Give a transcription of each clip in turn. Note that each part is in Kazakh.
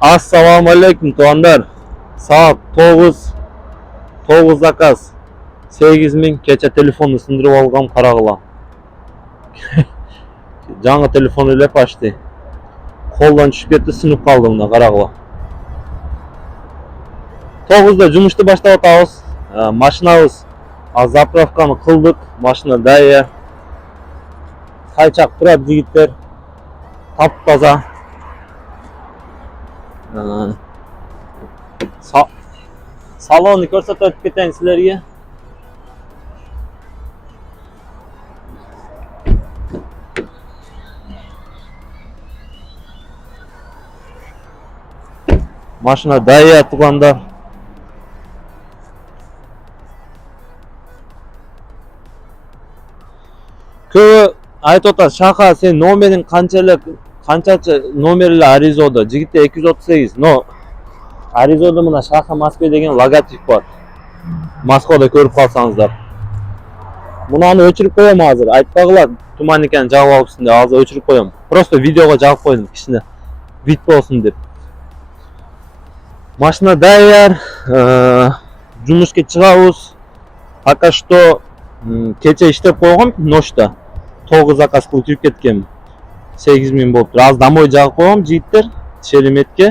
Assalomu alaykum tuanlar. Saat 9 zakaz. 8000 kecha telefonni sindirib olgam qarag'ila. Жаңы telefon ile açtı. Koldan tushib ketdi, sinib qoldi bunda qarag'ila. 9'da жұмышты баштап атабыз. Машинабыз заправканы qildik. Машина дайя. Qaychaq turadi yigitlar. Tap-toza. Salonni ko'rsatib o'tib ketayin sizlarga. Машина дайя tuğanlar. Köy aytib o'tadi, Shaqa sen nomering qanchacha nomerli Arizoda? Jigitda 238. No. Arizoda mana Shaqa Moskva degan logotip bor. Moskvada ko'rib qolsangizlar. Bunani o'chirib qo'yaman hozir. Aytpaqlar tuman ekan javob olsin deb hozir o'chirib qo'yaman. Prosta videoga javob qo'ydim kishini vit bo'lsin deb. Mashina tayyor. Жұмышga chiqamiz. Пока что kecha ishlab qo'ygan noshda. 9 zakaz qilib kirib ketgan. 8000 bo'lib turadi. Az домой jag'ib qo'yam jigitlar. Sheremetga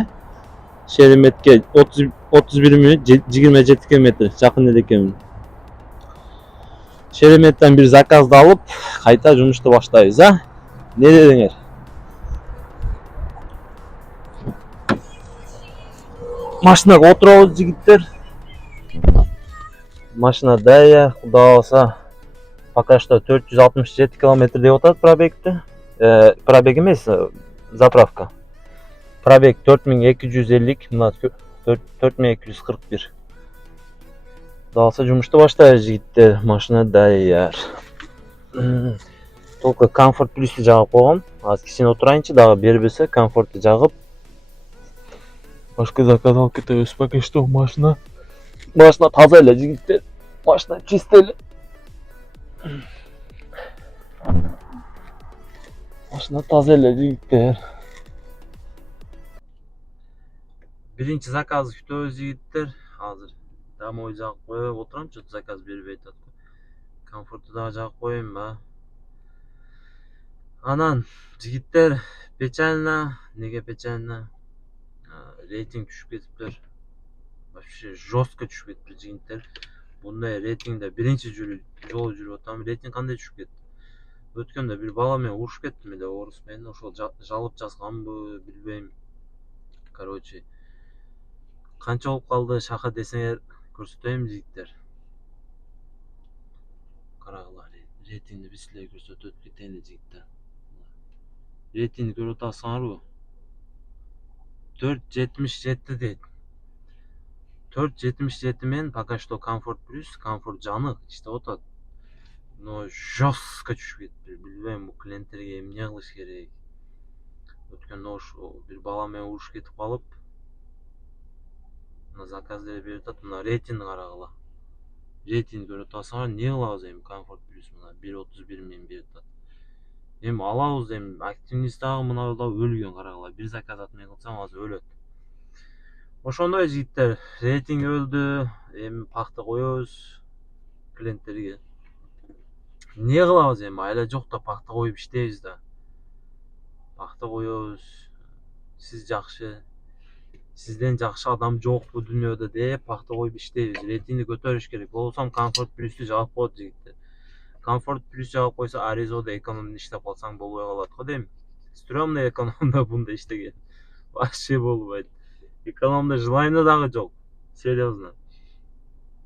31 minut 27 kilometr yaqinda ekan. Sheremetdan bir zakazda olib, qayta жұмышты boshlaymiz, ha? Ne dedinglar? Mashinaga o'tiramiz jigitlar. Mashina daya, xudo olsa, пока что 467 kilometr deb o'tadi probekda. Probeg emas, zapravka. Probeg 4250, mana 4241. Xudo olsa жұмышты boshlaymiz jigitlar. Mashina dayyor. Только комфорт плюсni jag'ib qo'ygan. Hozir kichkina o'tirayinchi, dag'i berib bo'lsa komfortni jag'ib boshqa zakaz olib ketamiz. Пока что mashina toza jigitlar. Mashina чистый. Mashina toza jigitlar. Birinchi zakazni kutamiz jigitlar. Hozir домой jag'ib qo'yib o'tiraman, cho'ta zakaz berib aytadi. Komfortida jag'ib qo'yaymi? Anan jigitlar pechana, nega pechana? Reyting tushib ketibdir. Вообще жестко tushib ketdi jigitlar. Bunday reytingda birinchi yo'l yurib o'taman. Reyting qanday tushib ketdi? O'tganda bir balamen urushib ketdim edi, o'rismen. O'sha jalib жазганбы, bilmayman. Короче, qancha olib qoldi Shaqa desanglar ko'rsataymi jigitlar. Qaranglar, reytingni biz sizlarga ko'rsatib ketayin jigitlar. Reytingni ko'rib o'tasizlar-ku. 477 deydi. 477 men пока что комфорт плюс, комфорт жанық işte o'tadi. Но жестко tushib ketdi. Bilmayman bu klientlarga emне qilish kerak. O'tganda o'sha bir balamen urush ketib qolib, mana zakazlar berib turadi. Mana reytingni qaranglar. Reytingni ko'rib o'tasizlar, ne qilamiz endi komfort plus mana 131 men berib turadi. Endi alamiz endi aktivnistlar mana yo'lda o'lgan qaranglar. Bir zakaz atmay qilsam hozir o'ladi. O'shonday jigitlar, reyting o'ldi, endi paxta qo'yamiz klientlarga. Ne qilamiz endi? Ayla jo'qda paxta qo'yib ishlaymiz-da. Paxta qo'yamiz. Siz yaxshi, sizdan yaxshi odam yo'q bu dunyoda deb paxta qo'yib ishlaymiz. Reytingni ko'tarish kerak. Bo'lsam komfort plusni javob qo'ydi jigitlar. Komfort plus javob qo'ysa Arizoda ekonomda ishlab qolsang bo'lmay qoladi-ku deymi? Stromda ekonomda bunda ishlagan. Вообще bo'lmaydi. Ekonomda желание dag'i yo'q. Серьезно.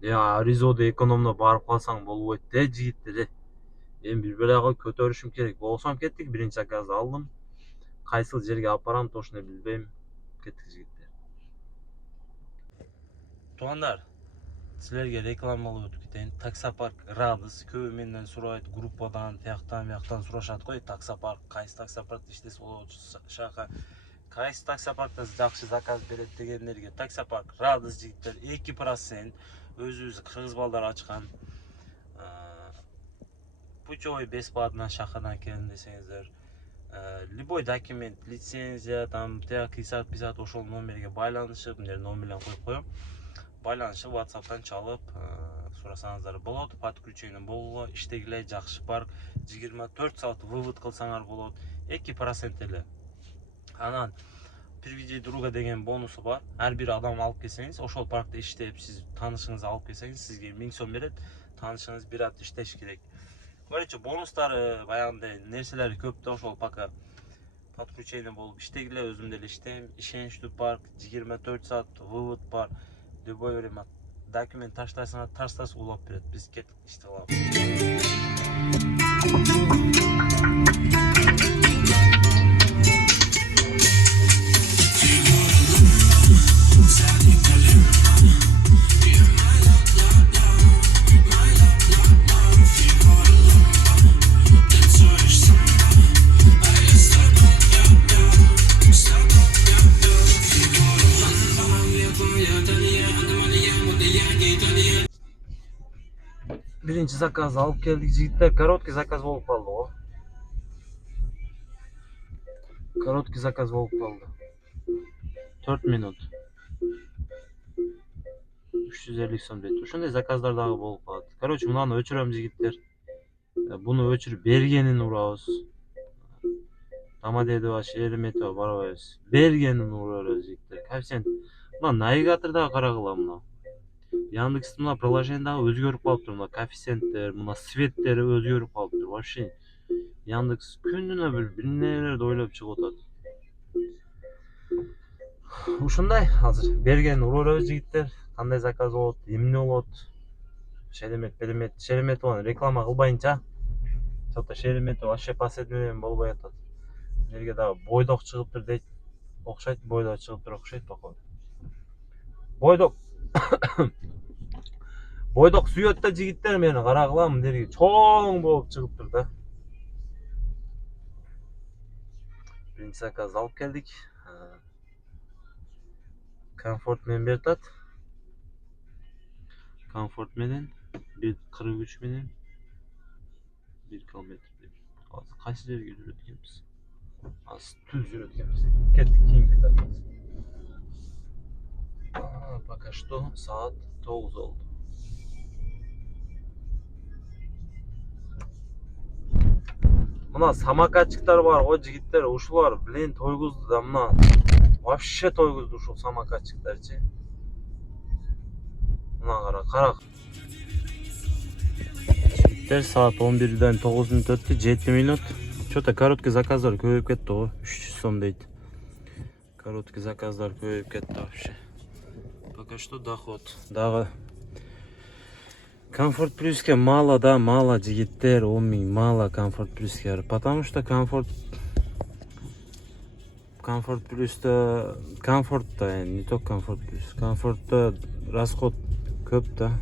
Ya Arizoda ekonomda borib qolsang bo'lmaydi jigitlar. Men bir balaga ko'tarishim kerak. Bo'lsam ketdik, birinchi zakazni oldim. Qaysi yerga olib boram to'shni bilmayman. Ketdik jigitlar. Tuanlar, sizlarga reklama qilib o'tib ketayin. Taksopark Radis ko'p mendan so'raydi, gruppadan, yoqdan so'rashadi-ku, taksopark, qaysi taksoparkda ishlaysiz, Shaqa qaysi taksoparkda yaxshi zakaz beradi deganlarga taksopark Radis jigitlar 2% o'z qirg'iz bolalar ochgan. Puchoy besplatno Shaqadan kelin desangizlar, любой документ, лицензия, там тияк 50 ошол номерге байланышып, мына номерлерин коюп коем. Байланышып WhatsApp'tan чалып, сурасаңыздар болот. Подключение болго, иштегиле жакшы парк, 24 саат вывод кылсаңар болот. 2% эле. Анан приведи друга деген бонусу бар. Ар бир адам алып келсеңиз, ошол паркта иштеп, сиз таанышыңызды алып келсеңиз, сизге 1000 сом берет. Таанышыңыз 1 апта иштеш керек. Короче, бонустары баягындай нерселери көп да, ошол пока подключение болуп иштегиле, өзүм деле иштейм. Ишеничтүү парк, 24 саат вывод бар. Любой время документ таштайсыңар, улап берет. Биз кеттик, иштей алабыз. Биринчи заказды алып келдик, жигиттер. Короткий заказ болуп калды го. Короткий заказ болуп калды. 4 минут. 350 сом дейт. Ошондой заказдар дагы болуп калат. Короче, мынаны өчүрөм жигиттер. Буну өчүрүп бергенин урабыз. Домодедово, Шереметово барбайбыз. Бергенин ура беребиз жигиттер. Коэффициент. Мына навигатордагы карагыла мына. Яндекстин мына приложениедагы өзгөрүп калыптыр. Мына коэффициенттер, мына светтери өзгөрүп калыптыр. Вообще Яндекс күнүнө бир нерелерди ойлоп чыгып атат. Ушундай азыр бергенин ура беребиз жигиттер. Кандай заказ болот, эмне болот? Шереметовону реклама кылбайынча. Чота Шереметово вообще последний болбой атат. Жерге дагы бойдок чыгыптыр дейт. Окшойт, бойдок чыгыптыр окшойт походу. Бойдок. Бойдок сүйөт да жигиттер, мени карагыла, мындерге чоң болуп чыгыптыр да. Биринчи заказды алып келдик. Комфорт менен берет. Комфорт менен 1.43 менен 1 километр деп. Азыр кайсы жерге жүрөт экенбиз? Азыр түз жүрөт экенбиз. Кеттик кийинки заказ. Пока что саат 9 болду. Мына самокатчиктар бар го жигиттер, ушулар блин тойгузду да мына. Вообще тойгузду ушул самокатчиктарчы. Мына кара. Жигиттер, саат 11-ден 9 минут өттү, 7 минут. Чота короткий заказдар көбөйүп кетти го, 300 сом дейт. Короткий заказдар көбөйүп кетти вообще. Пока что доход. Дагы Комфорт плюске мало, да, мало жигиттер, 10 000 мало Комфорт плюске. Потому что Комфорт плюс'та, комфортта, не только Комфорт плюс. Комфортта расход көп да.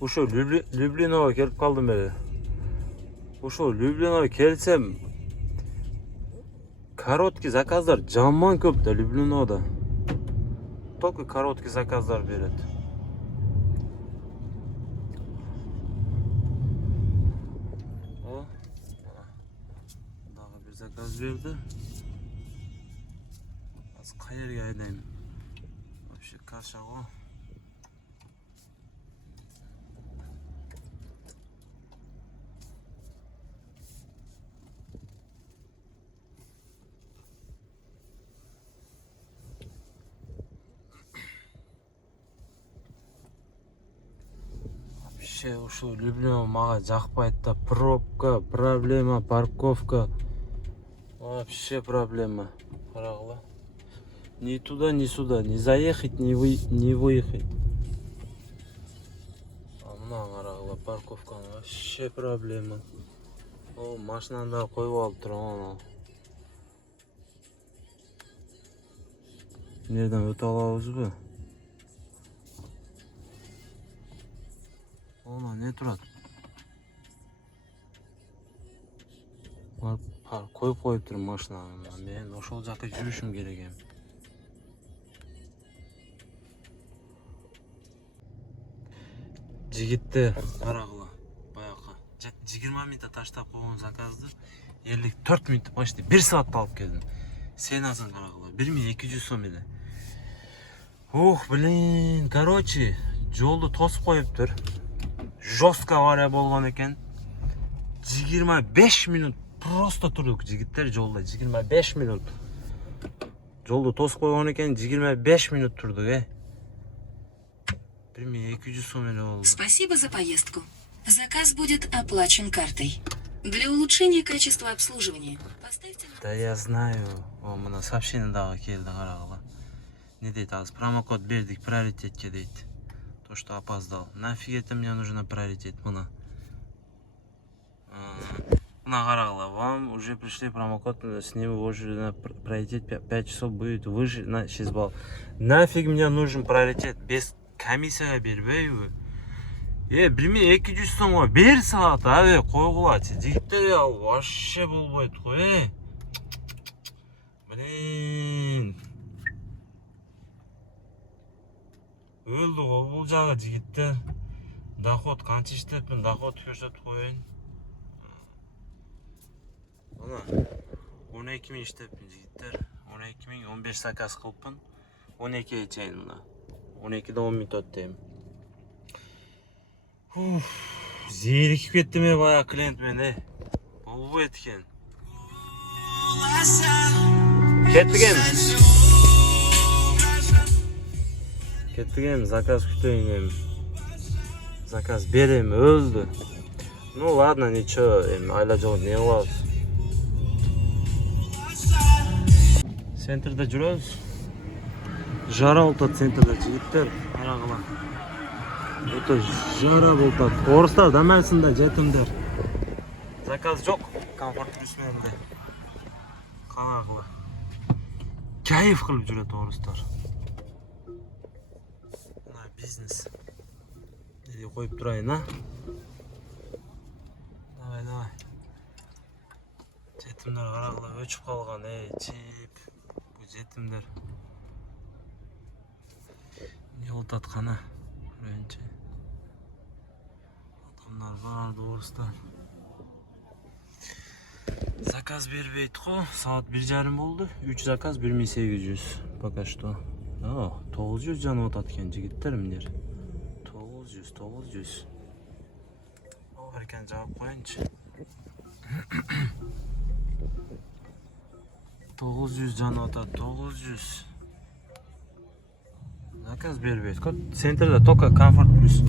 Ушул Люблиноға келип калдым эле. Ушул Люблиноға келсем, короткий заказдар жаман көп да Люблинода. Только короткий заказдар берет. Дагы бир заказ берди. Азыр кай жерге айдайм? Вообще каша го. Вообще ушул Люблино мага жакпайт да. Пробка, проблема, парковка. Вообще проблема. Карагыла. Ни туда, ни сюда, не заехать, не выехать. А мына карагыла, парковка вообще проблема. О, машинаны да коюп алып турган. Нерден өтө алабызбы? Ona ne турат? Коюп коюптур машинаны. Мен ошол жакка жүрүшүм керек эми. Жигиттер, карагыла, баягы 20 минутта таштап койгон заказды 54 минут почти 1 saatta алып келдім. Сен азан қарағыла 1200 сом еді. Ух, блин, короче, жолды тосып қойыптыр. Жестко авария болған екен. 25 минут просто тұрдық жігіттер жолда. 25 минут. Жолды тосып қойған екен, 25 минут тұрдық, 1200 сом еді болды. Спасибо за поездку. Заказ будет оплачен картой. Для улучшения качества обслуживания поставьте... Да я знаю. О, мына сообщениедағы келді қарағыла. Не дейді, аз промокод бердік приоритетке дейді. То, что опоздал. Нафиг это мне нужно приоритет, мына. Мына қарағыла, вам уже пришли промокод, с ним уже на приоритет 5 часов будет выше на 6 балл. Нафиг мне нужен приоритет, без комиссияға бербей. Білме 200 сомға бер сағат, қойғыла. Жігіттер ал, вообще болбайды қой, Блин. Өлді ғой бұл жағы жігіттер. Доход қанша іштеппін, доход көрсетіп қойын. Мына 12 min іштеппін жігіттер. 12 min 15 заказ қылыппын. 12-ге чейін мына. 12-де 10 минут өттеймін. Зерікіп кетті ме бая клиентмен, Болбу еткен. Кеттігем, заказ күтейін. Заказ берем, өлді. Ну ладно, ничего, айла жоғын не қылауыз. Центрда жүрөз. Жара болтат центрда жігіттер, қарағыла. Это жара болтат. Орыстар дамайсында жетімдер. Заказ жоқ, комфорт плюсменде. Қарағыла. Кайф қылып жүрет орыстар. Бизнес. Неде қойып тұрайын, Давай. Жетімдер қарағыла өчіп қалған, чип. Бұл жетімдер. Не отат қана? Адамдар бар, орыстар. Заказ бербейді қой. Саат 1:30 болды. 3 заказ 1800. Пока что. 900 жанып отат екен жігіттерімдер. 900. О, еркен жауап қойыншы. 900 жанып отат, 900. Заказ бербейді. Центрда только комфорт плюс.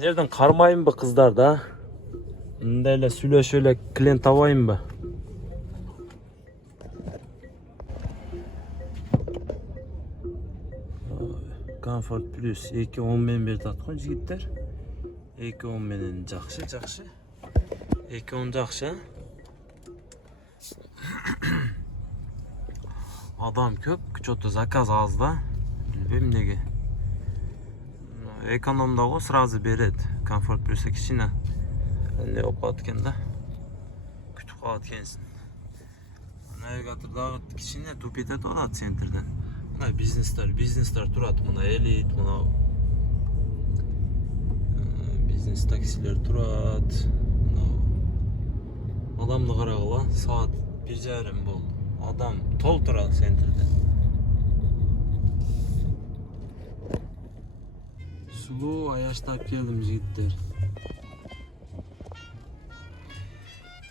Жерден қармайын ба қыздар, да? Мұндайлы сөйлешелі клиент табайын ба? Комфорт плюс 2.10 мен берді атқан жігіттер. 2.10 менен жақшы. 2.10 жақшы. Адам көп, что-то заказ аз да. Білбейм неге. Экономда ғой сразу береді. Комфорт плюс кішіне. Не опат екен да. Күтіп қалады кенсін. Навигатордағы кішіне тупет еді ода центрден. Мына бизнестер тұрады. Мына элит, мына бизнес таксилер тұрады. Адамды қарағыла, саат 1:30 болды. Адам тол тұрады центрде. Сұлу аяштап келдім жігіттер.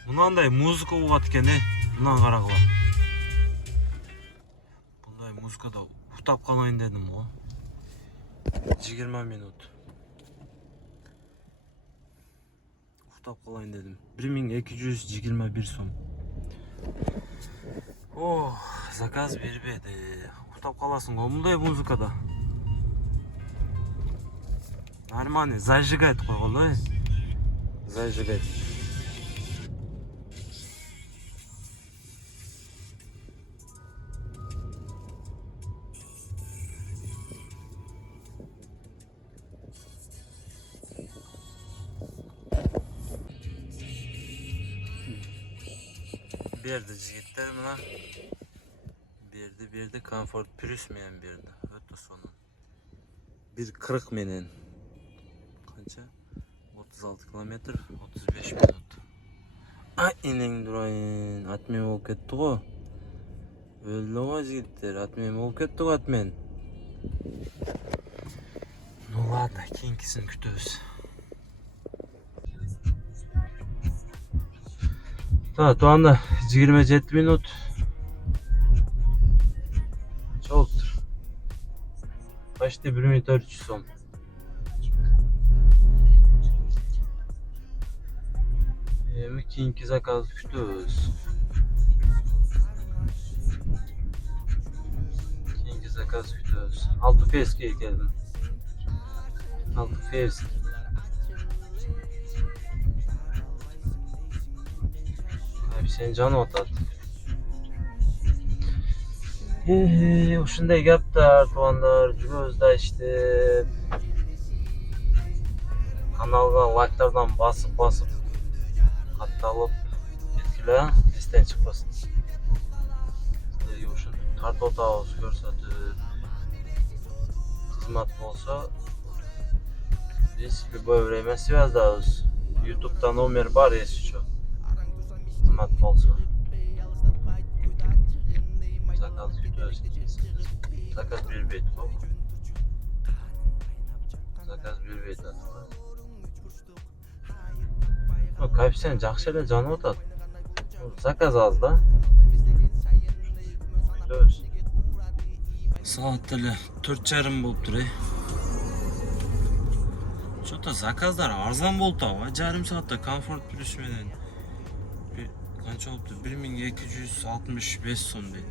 Мұнандай музыка болғат екен, Мұнан қарағыла. Бұндай музыкада ұқтап қалайын дедім ғой. 20 минут. Ұқтап қалайын дедім. 1221 сом. Заказ бербеді. Ұқтап қаласың ғой мұндай музыкада. Нормально, зажигает қойғылы. Зажигает. Берді жігіттер мұна. Берді. Комфорт плюс менен берді. Өтті соның. 1.40 менен. Қанша? 36 километр 35 минут. Ай, инең дурайын. Атмен болып кетті ғой. Өлді ғой жігіттер. Атмен болып кетті ғой атмен. Ну ладно, кейінгісін күтөбүз. Туанда 27 минут. Çoğuktur. Почти 1 минут 400 сом. Эми кийинки заказды күтөбүз. Keyingi zakaz kütüyoruz. Altı Fevski'ye geldim. Altı Fevski. Abi senin canı otat. Ушундай кептер туугандар, жүрөбүз işte. Каналга лайктардан басып катталып кеткиле, эстен чыкпасын. Ушун тартып атабыз, көрсөтүп кызмат болсо биз любое время связьдабыз. YouTube'da номер бар, если что. Кызмат болсо. Заказ күтөбүз. Заказ бербейт го. Заказ бербейт атат. Коэффициент жакшы эле жанып атат. Заказ аз да. Күтөбүз. Саат эле 4:30 болуптур. Что-то заказдар арзан болуп атабы? Жарым саатта комфорт плюс менен канча болупту? 1265 сом дейт.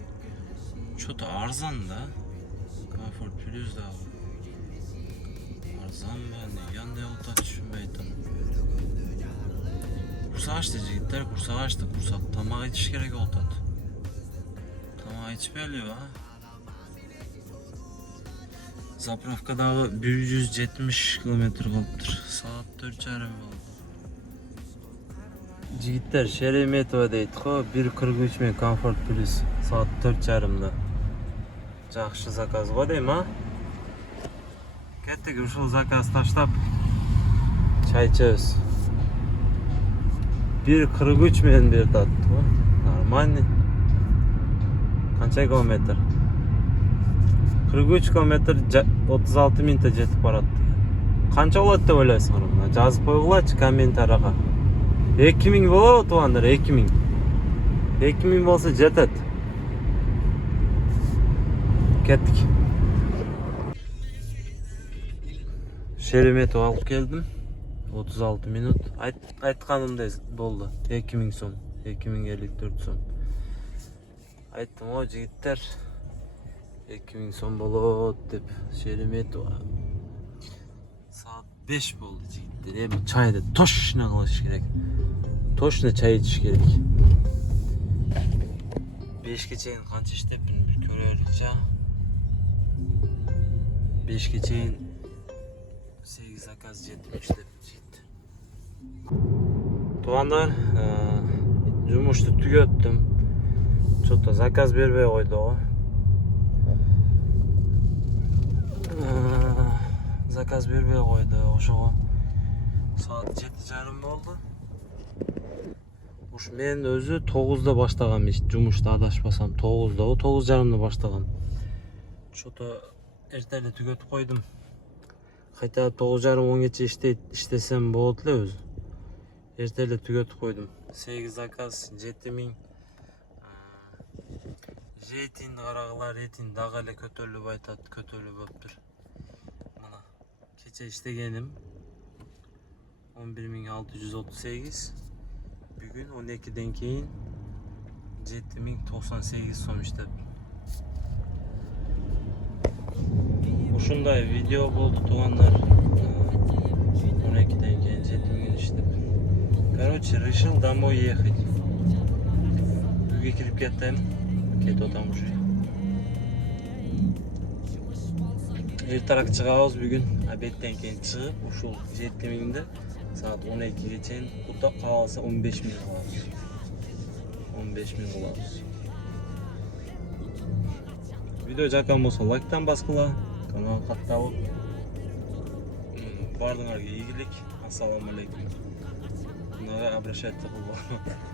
Что-то арзан да. Комфорт плюс да. Арзан ба? Яндай болуп түшүнбөй атам. Курсак ачты жигиттер, курсак ачты. Курсак тамак ичиш керек болуп атат. Тамак ичпелиби, а? Заправкадагы 170 километр калыптыр. Саат 4:30 болду. Жигиттер, Шереметова дейт го, 1:43 менен комфорт плюс. Саат 4:30да. Жакшы заказ го дейм, а? Кеттик, ушул заказ таштап чай ичебиз. 1:43 менен берип атат го. Нормальный. Канча километр? 43 километр 36 минутта жетип барат. Канча болот деп ойлойсуңар? Мына жазып койгулачы комментарийга. 2000 болобу туугандар, 2000. 2000 болсо жетет. Кеттик. Шереметов алып келдим. 36 минут. Айтканымдай болду. 2000 сом. 2054 сом. Айттым го жигиттер. 2000 сом болот деп. Шереметова. Саат 5 болду жигиттер. Эми чайды точно кылыш керек. Точно чай ичиш керек. 5ке чейин канча иштеппин бир көрөлүкчү. 5ке чейин 8 заказ жетип иштеппин жигиттер. Туугандар, жумушту түгөттүм. Что-то заказ бербей койду го. Заказ бербей койду, ошого. Саат 7:30 болду. Уш мен өзү 9:00 баштагам жумушту, адашпасам 9:00, 9:30 баштагам. Что-то эрте эле түгөтүп койдум. Кайта 9:30-10 иштесем болот эле өзү. Эрте эле түгөтүп койдум. 8 заказ 7000. Рейтинди карагыла, рейтинг дагы эле көтөрүлүп айтат, көтөрүлүп болуптур. Мына кече иштегеним 11638. Бүгүн 12ден кийин 7098 сом иштеп. Ушундай видео болду туугандар. 12ден кийин 7000 иштеп. Короче, решил домой ехать. Үйгө кирип кеттим. Кетип атам уже. Эртерээк чыгабыз бүгүн. Обедтен кийин чыгып, ушул 7000'де саат 12ге чейин кута калса 15000 кылабыз. 15000 кылабыз. Видео жаккан болсо лайктан баскыла, каналга катталып. Бардыңарга ийгилик. Ассаламу алейкум. Надо обращаться в